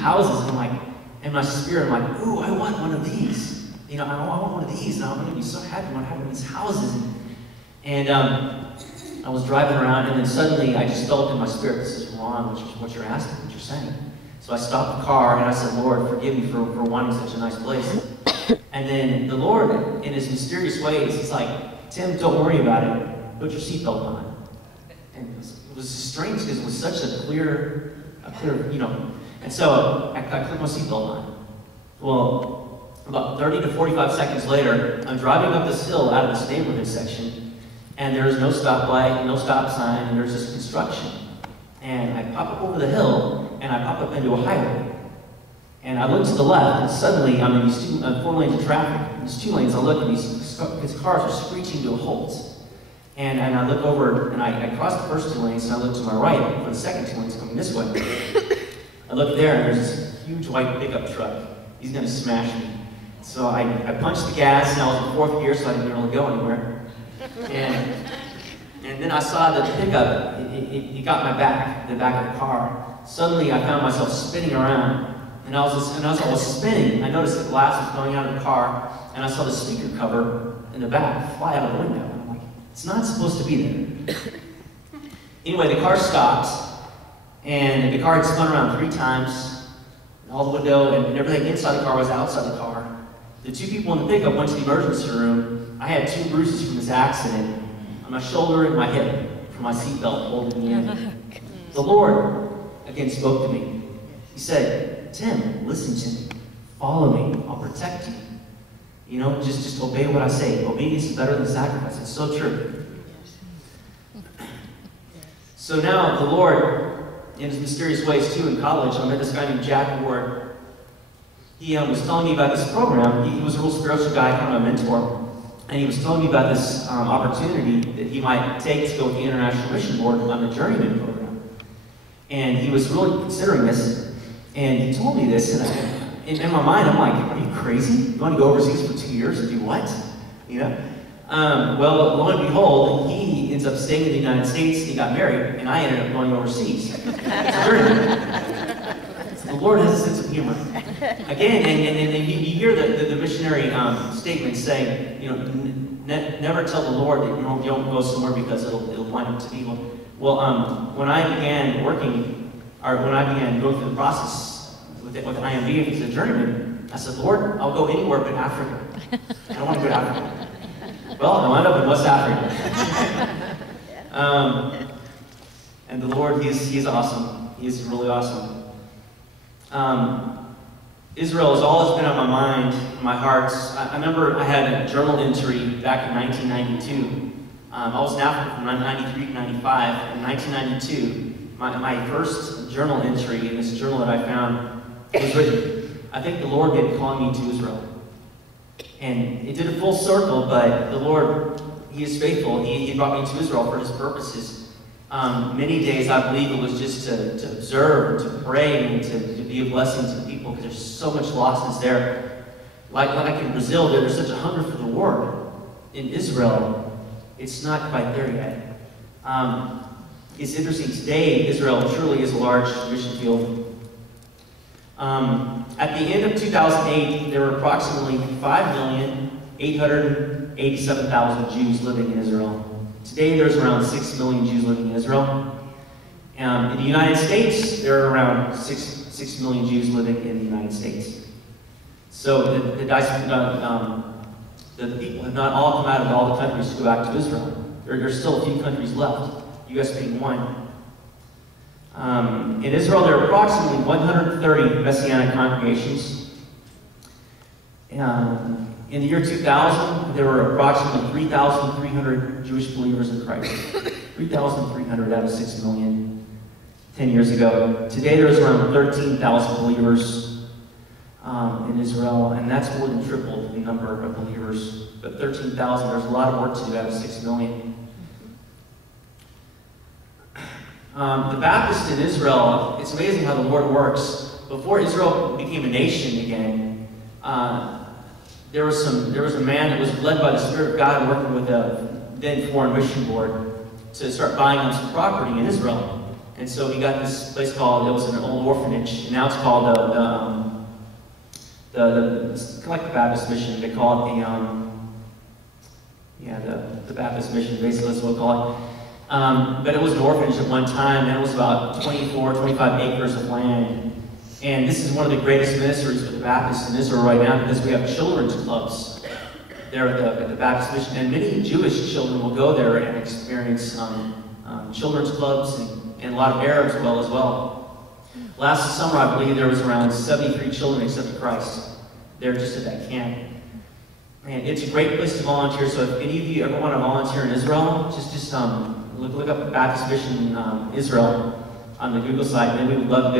houses, and I'm like, in my spirit, I'm like, ooh, I want one of these. You know, I want one of these, and I'm going to be so happy when I have one of these houses. And I was driving around, and then suddenly I just felt in my spirit, this is wrong, what you're asking, what you're saying. So I stopped the car, and I said, Lord, forgive me for wanting such a nice place. And then the Lord, in his mysterious ways, he's like, Tim, don't worry about it. Put your seatbelt on. And it was strange because it was such a clear, you know. And so I clicked my seatbelt on. Well, about 30 to 45 seconds later, I'm driving up this hill out of this neighborhood section, and there's no stoplight, no stop sign, and there's just construction. And I pop up over the hill, and I pop up into a highway. And I look to the left, and suddenly I'm in these 4 lanes of traffic. In these 2 lanes, I look, and these cars are screeching to a halt. And I look over, and I cross the first 2 lanes, and I look to my right for the second 2 lanes coming this way. I look there, and there's this huge white pickup truck. He's going to smash me. So I punched the gas, and I was in 4th gear, so I didn't really go anywhere. And then I saw that the pickup, it got my back, the back of the car. Suddenly, I found myself spinning around. And as I was spinning, I noticed the glass was going out of the car, and I saw the speaker cover in the back fly out of the window. I'm like, it's not supposed to be there. Anyway, the car stopped, and the car had spun around 3 times. All the window and everything inside the car was outside the car. The 2 people in the pickup went to the emergency room. I had 2 bruises from this accident on my shoulder and my hip from my seatbelt holding me in. The Lord again spoke to me. He said, Tim, listen to me. Follow me. I'll protect you. You know, just obey what I say. Obedience is better than sacrifice. It's so true. So now the Lord, in his mysterious ways too, in college, I met this guy named Jack Ward. He was telling me about this program. He was a real spiritual guy, kind of a mentor. And he was telling me about this opportunity that he might take to go with the International Mission Board on the Journeyman program. And he was really considering this. And he told me this, and in my mind, I'm like, are you crazy? You want to go overseas for 2 years and do what? You know? Well, lo and behold, he ends up staying in the United States, he got married, and I ended up going overseas. It's a journey. The Lord has a sense of humor. Again, and you hear the missionary statement saying, you know, never tell the Lord that you don't go somewhere because it'll wind up to evil. Well, when I began working, or when I began going through the process with IMB as a journeyman, I said, Lord, I'll go anywhere but Africa. I don't want to go to Africa. Well, I wound up in West Africa. And the Lord, He's awesome. He's really awesome. Israel has always been on my mind, my heart. I remember I had a journal entry back in 1992. I was in Africa from 1993 to 95. In 1992, my first journal entry in this journal that I found was written, I think the Lord did call me to Israel. And it did a full circle, but the Lord, He is faithful. He brought me to Israel for His purposes. Many days I believe it was just to observe, to pray, and to be a blessing to people, because there's so much lostness there. Like in Brazil, there's such a hunger for the Word. In Israel, it's not quite there yet. It's interesting, today, Israel truly is a large mission field. At the end of 2008, there were approximately 5,887,000 Jews living in Israel. Today, there's around 6 million Jews living in Israel. In the United States, there are around 6 million Jews living in the United States. So the people have not all come out of all the countries to go back to Israel. There's still a few countries left. U.S. being one. In Israel, there are approximately 130 Messianic congregations. In the year 2000, there were approximately 3,300 Jewish believers in Christ. 3,300 out of 6 million 10 years ago. Today, there's around 13,000 believers in Israel, and that's more than tripled the number of believers. But 13,000, there's a lot of work to do out of 6 million. The Baptists in Israel, it's amazing how the Lord works. Before Israel became a nation again, there was a man that was led by the Spirit of God working with a then foreign mission board to start buying up some property in Israel. And so we got this place called, it was an old orphanage, and now it's called it's kind of like the Baptist Mission. They call it the Baptist Mission, basically that's what we'll call it. But it was an orphanage at one time, and it was about 24, 25 acres of land. And this is one of the greatest ministries for the Baptists in Israel right now, because we have children's clubs there at the Baptist Mission. And many Jewish children will go there and experience children's clubs, and a lot of Arabs as well. Last summer, I believe there was around 73 children accepted Christ there just at that camp. And it's a great place to volunteer, so if any of you ever want to volunteer in Israel, just look up the Baptist Mission Israel on the Google site, and they would love to